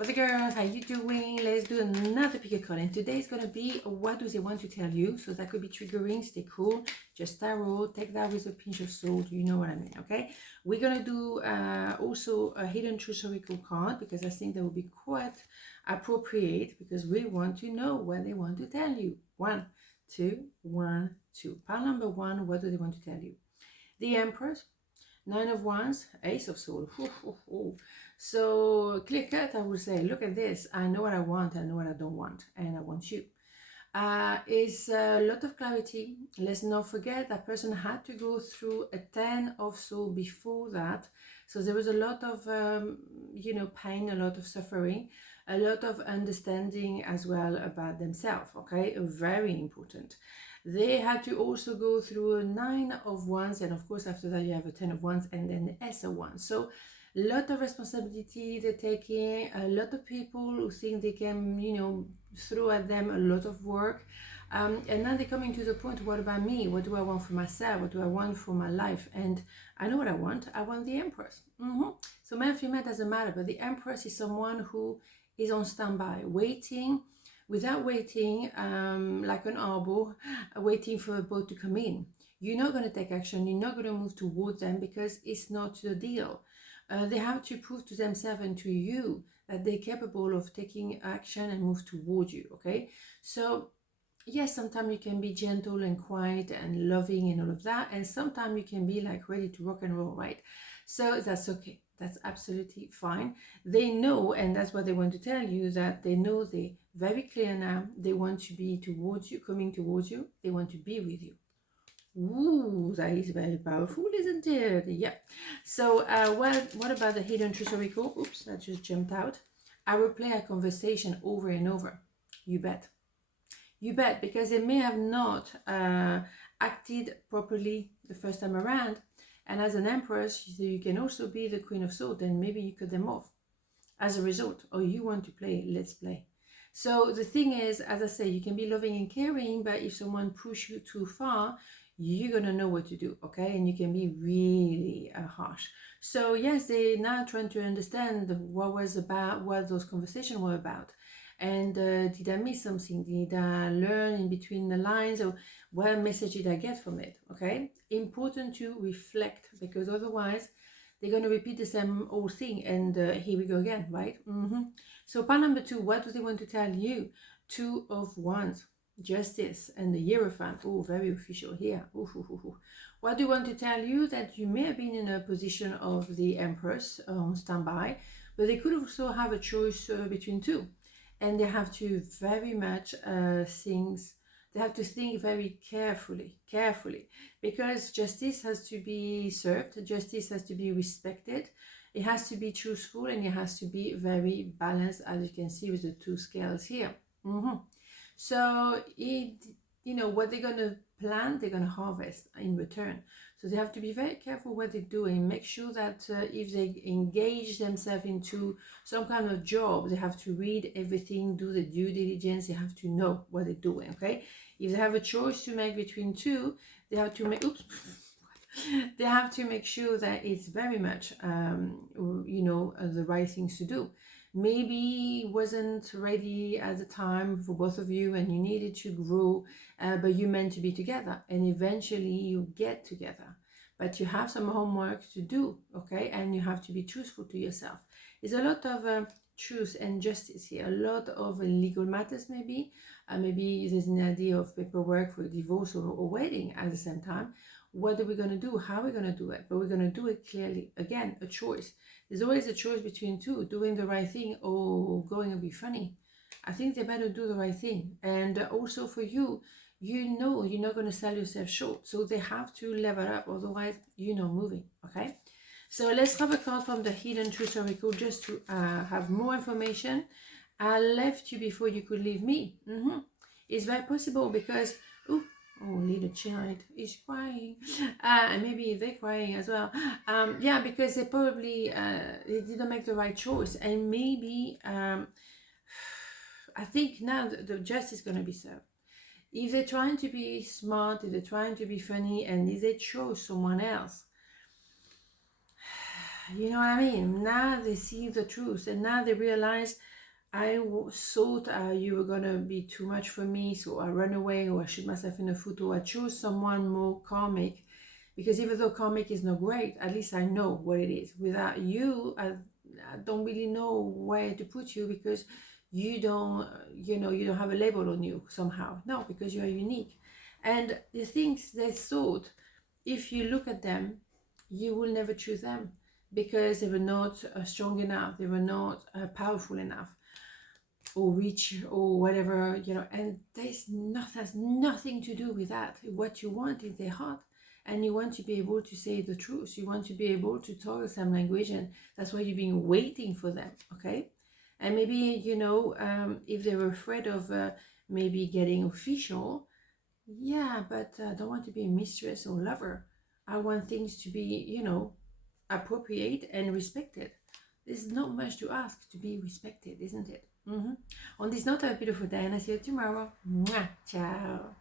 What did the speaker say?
Other girls, how you doing? Let's do another pick a card. And today's gonna be what do they want to tell you? So that could be triggering, stay cool, just tarot, take that with a pinch of salt, you know what I mean, okay? We're gonna do also a hidden truth oracle card because I think that would be quite appropriate because we want to know what they want to tell you. 1, 2, 1, 2. Pile number 1, what do they want to tell you? The Empress, 9 of Wands, Ace of Swords. So clear cut, I would say, look at this. I know what I want, I know what I don't want, and I want you. Is a lot of clarity. Let's not forget that person had to go through a 10 of Swords before that. So there was a lot of, pain, a lot of suffering, a lot of understanding as well about themselves, okay? Very important. They had to also go through a 9 of Wands, and of course after that you have a 10 of Wands and then the S of Wands. So a lot of responsibility they're taking, a lot of people who think they can, throw at them a lot of work. And now they're coming to the point, what about me? What do I want for myself? What do I want for my life? And I know what I want. I want the Empress. So male, female, doesn't matter. But the Empress is someone who is on standby, waiting, without waiting, like an arbor, waiting for a boat to come in. You're not going to take action. You're not going to move towards them because it's not the deal. They have to prove to themselves and to you that they're capable of taking action and move towards you, okay? So, yes, sometimes you can be gentle and quiet and loving and all of that, and sometimes you can be like ready to rock and roll, right? So that's okay. That's absolutely fine. They know, and that's what they want to tell you, that they know they're very clear now. They want to be towards you, coming towards you. They want to be with you. Ooh, that is very powerful, isn't it? Yeah. So, what about the hidden truth oracle? Oops, that just jumped out. I will play a conversation over and over. You bet. You bet, because they may have not acted properly the first time around. And as an Empress, you can also be the Queen of Swords, and maybe you cut them off as a result. Or you want to play, let's play. So the thing is, as I say, you can be loving and caring, but if someone pushes you too far, you're going to know what to do, okay? And you can be really harsh. So yes, they're now trying to understand what those conversations were about. And did I miss something? Did I learn in between the lines? Or what message did I get from it, okay? Important to reflect, because otherwise they're going to repeat the same old thing. And here we go again, right? So part number 2, what do they want to tell you? 2 of Wands. Justice and the Hierophant. Oh, very official here. What do you want to tell you? That you may have been in a position of the Empress on standby, but they could also have a choice between 2, and they have to very much they have to think very carefully, because justice has to be served, justice has to be respected, it has to be truthful, and it has to be very balanced, as you can see with the 2 scales here. So, what they're going to plant, they're going to harvest in return. So they have to be very careful what they're doing. Make sure that if they engage themselves into some kind of job, they have to read everything, do the due diligence, they have to know what they're doing, okay? If they have a choice to make between 2, they have to make, they have to make sure that it's very much, the right things to do. Maybe wasn't ready at the time for both of you and you needed to grow, but you meant to be together, and eventually you get together. But you have some homework to do, okay? And you have to be truthful to yourself. There's a lot of truth and justice here, a lot of legal matters maybe. Maybe there's an idea of paperwork for a divorce or wedding at the same time. What are we going to do? How are we going to do it? But we're going to do it clearly. Again, a choice. There's always a choice between 2, doing the right thing or going and be funny. I think they better do the right thing. And also for you, you're not going to sell yourself short. So they have to level up, otherwise you're not moving, okay? So let's have a card from the Hidden Truth Oracle just to have more information. I left you before you could leave me. It's very possible because... Oh, little child is crying. And maybe they're crying as well. Yeah, because they probably they didn't make the right choice. And maybe, I think now the justice is going to be served. If they're trying to be smart, if they're trying to be funny, and if they chose someone else, you know what I mean? Now they see the truth, and now they realize thought you were gonna be too much for me, so I run away, or I shoot myself in the foot, or I choose someone more karmic. Because even though karmic is not great, at least I know what it is. Without you, I don't really know where to put you, because you don't, you don't have a label on you somehow. No, because you are unique. And the things they thought, if you look at them, you will never choose them, because they were not strong enough, they were not powerful enough, or rich, or whatever, and has nothing to do with that. What you want is their heart, and you want to be able to say the truth, you want to be able to talk the same language, and that's why you've been waiting for them. Okay. And maybe, if they were afraid of maybe getting official, yeah, but I don't want to be a mistress or lover. I want things to be, appropriate and respected. There's not much to ask to be respected, isn't it? On this note, have a beautiful day, and I'll see you tomorrow. Mwah. Ciao.